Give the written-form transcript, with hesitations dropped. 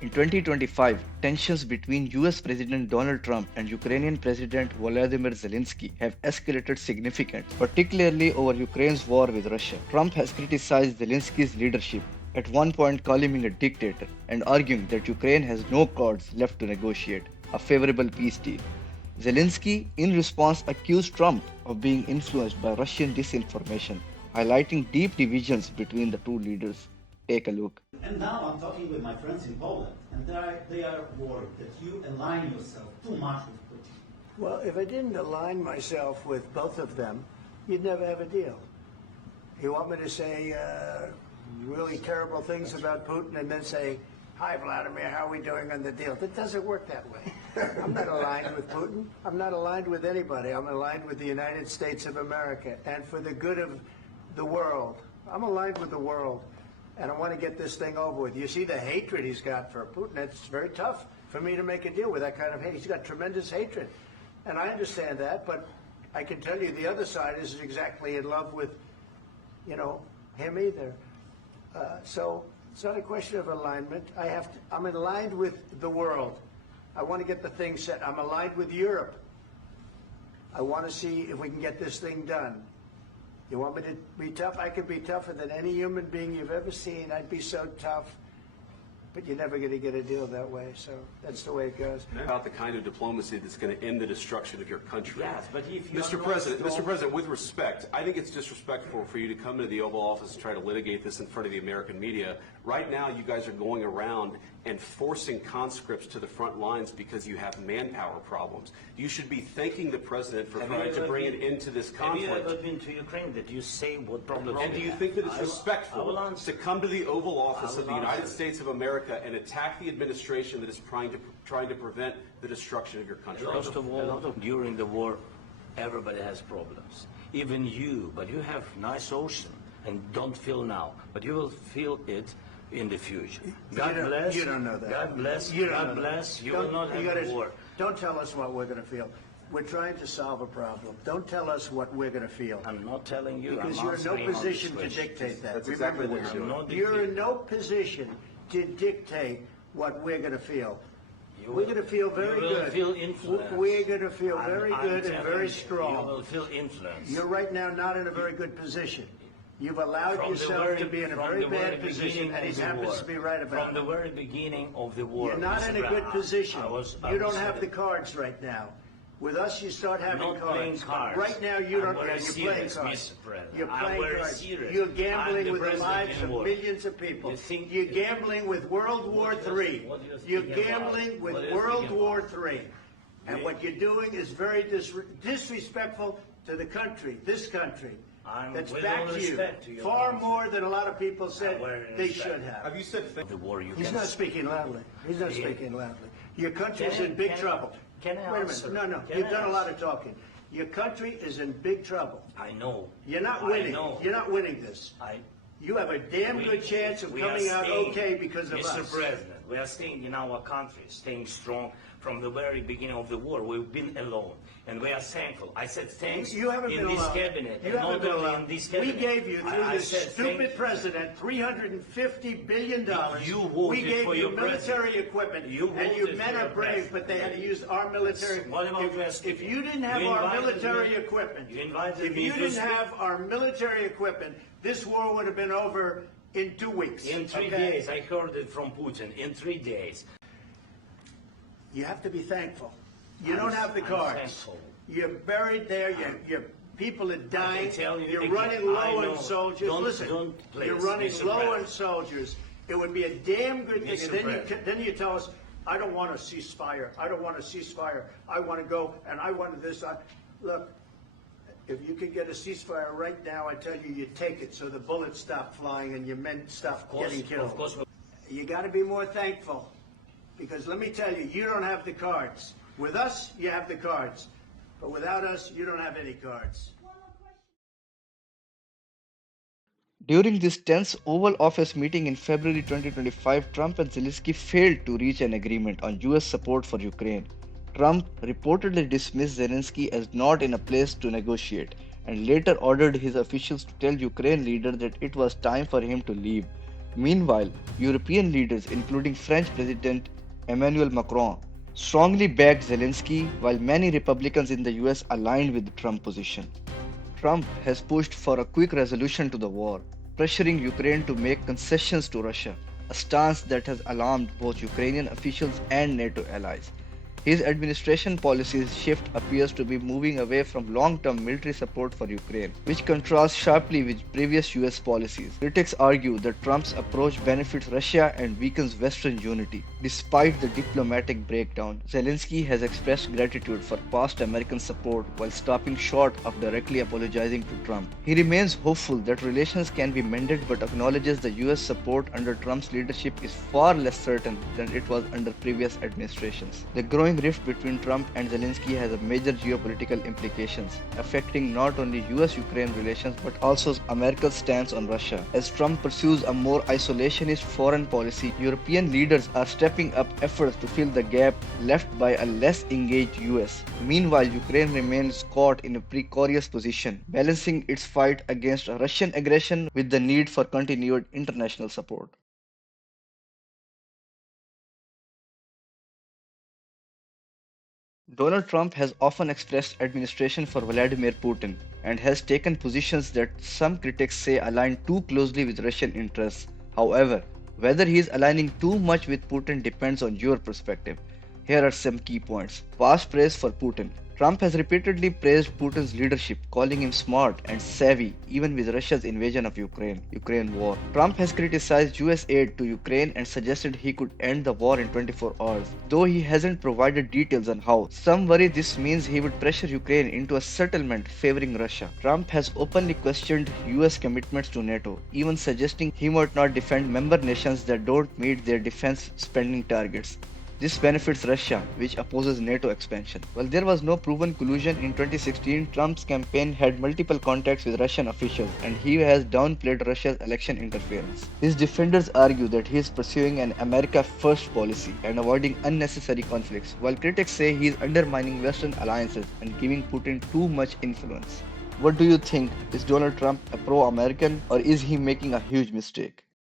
In 2025, tensions between US President Donald Trump and Ukrainian President Volodymyr Zelensky have escalated significantly, particularly over Ukraine's war with Russia. Trump has criticized Zelensky's leadership, at one point calling him a dictator and arguing that Ukraine has no cards left to negotiate a favorable peace deal. Zelensky, in response, accused Trump of being influenced by Russian disinformation, highlighting deep divisions between the two leaders. Take a look. And now I'm talking with my friends in Poland, and they are worried that you align yourself too much with Putin. Well, if I didn't align myself with both of them, you'd never have a deal. You want me to say really terrible things about Putin and then say, "Hi, Vladimir, how are we doing on the deal?" It doesn't work that way. I'm not aligned with Putin. I'm not aligned with anybody. I'm aligned with the United States of America and for the good of the world. I'm aligned with the world. And I want to get this thing over with. You see the hatred he's got for Putin. It's very tough for me to make a deal with that kind of hate. He's got tremendous hatred. And I understand that, but I can tell you the other side isn't exactly in love with, him either. So it's not a question of alignment. I'm aligned with the world. I want to get the thing set. I'm aligned with Europe. I want to see if we can get this thing done. You want me to be tough? I could be tougher than any human being you've ever seen. I'd be so tough. But you're never going to get a deal that way. So that's the way it goes. About the kind of diplomacy that's going to end the destruction of your country. Yes, but if you Mr. President, with respect, I think it's disrespectful for you to come to the Oval Office and try to litigate this in front of the American media. Right now, you guys are going around and forcing conscripts to the front lines because you have manpower problems. You should be thanking the president for trying to bring an end to this conflict. Have you ever been to Ukraine? Did you say what problems? And do you think that it's respectful to come to the Oval Office of the United States of America and attack the administration that is trying to prevent the destruction of your country? First of all, during the war, everybody has problems. Even you, but you have nice ocean and don't feel now, but you will feel it in the future. God bless. You don't know that. God bless. You God bless. You will not have a war. Don't tell us what we're going to feel. We're trying to solve a problem. Don't tell us what we're going to feel. I'm not telling you. Because you're in no position to dictate that. That's exactly what Remember you're this. doing. You're in no position to dictate what we're going to feel. We're going to feel very you will good. Feel influence. We're going to feel very I'm good and telling very you, strong. You will feel influence. You're right now not in a very good position. You've allowed From yourself to be in a very bad position, and he happens to be right about it. From the very beginning of the war. You're not in a good position. You don't have the cards cards right now. With us, you start having not playing cards. Right now, you don't. I'm You're serious, playing cards. Mr. President. You're I'm playing very cards. serious. You're I'm gambling the with the president lives in of war. millions of people. You think- You're gambling with World War III. What do you You're think about? gambling with What do you World think War about? III. And what you're doing is very disrespectful to the country, this country. I'm That's with back all to you. respect to your Far country. more than a lot of people said I'm very they respect. should have. Have you said The war you He's can not speaking loudly. He's not speaking loudly. Your country's in big trouble. Can I Wait a answer? minute. No. Can You've I done a lot answer? of talking. Your country is in big trouble. I know. You're not I winning. know. You're not winning this. You have a damn good chance of we are coming out staying- okay because of Mr. us. President, we are staying in our country, staying strong from the very beginning of the war. We've been alone, and we are thankful. I said thanks You haven't in been this alone. cabinet, You and haven't not been only alone. in this We cabinet. gave you, through I this said stupid thank- president, $350 billion. You voted we gave for you your military president. equipment, You and you voted men for are your brave, president. but they had to use our military. What about West If Indian? you didn't have You our invited military me- equipment, you invited if me you to didn't speak. have our military equipment, this war would have been over in 2 weeks. In 3 days, I heard it from Putin. In 3 days. You have to be thankful. You I'm- don't have the I'm cards. thankful. You're buried there. Your people are dying. tell you You're again, running I low know. on soldiers. Don't- Listen, don't please, you're running Mr. low on President. soldiers. It would be a damn good thing. Mr. And President. then you tell us, I don't want a ceasefire. I don't want a ceasefire. I want to go and I want this. Look, if you could get a ceasefire right now, I tell you, you take it so the bullets stop flying and your men stop getting killed. Of course. You got to be more thankful, because let me tell you, you don't have the cards. With us, you have the cards, but without us, you don't have any cards. During this tense Oval Office meeting in February 2025, Trump and Zelensky failed to reach an agreement on US support for Ukraine. Trump reportedly dismissed Zelensky as not in a place to negotiate and later ordered his officials to tell Ukraine leader that it was time for him to leave. Meanwhile, European leaders, including French President Emmanuel Macron, strongly backed Zelensky, while many Republicans in the US aligned with the Trump position. Trump has pushed for a quick resolution to the war, pressuring Ukraine to make concessions to Russia, a stance that has alarmed both Ukrainian officials and NATO allies. His administration policy's shift appears to be moving away from long-term military support for Ukraine, which contrasts sharply with previous US policies. Critics argue that Trump's approach benefits Russia and weakens Western unity. Despite the diplomatic breakdown, Zelensky has expressed gratitude for past American support while stopping short of directly apologizing to Trump. He remains hopeful that relations can be mended but acknowledges the US support under Trump's leadership is far less certain than it was under previous administrations. The growing rift between Trump and Zelensky has a major geopolitical implications, affecting not only US-Ukraine relations but also America's stance on Russia. As Trump pursues a more isolationist foreign policy, European leaders are stepping up efforts to fill the gap left by a less engaged US. Meanwhile, Ukraine remains caught in a precarious position, balancing its fight against Russian aggression with the need for continued international support. Donald Trump has often expressed admiration for Vladimir Putin and has taken positions that some critics say align too closely with Russian interests. However, whether he is aligning too much with Putin depends on your perspective. Here are some key points. Past praise for Putin. Trump has repeatedly praised Putin's leadership, calling him smart and savvy even with Russia's invasion of Ukraine war. Trump has criticized US aid to Ukraine and suggested he could end the war in 24 hours, though he hasn't provided details on how. Some worry this means he would pressure Ukraine into a settlement favoring Russia. Trump has openly questioned US commitments to NATO, even suggesting he might not defend member nations that don't meet their defense spending targets. This benefits Russia, which opposes NATO expansion. While there was no proven collusion in 2016, Trump's campaign had multiple contacts with Russian officials, and he has downplayed Russia's election interference. His defenders argue that he is pursuing an America First policy and avoiding unnecessary conflicts, while critics say he is undermining Western alliances and giving Putin too much influence. What do you think? Is Donald Trump a pro-American, or is he making a huge mistake?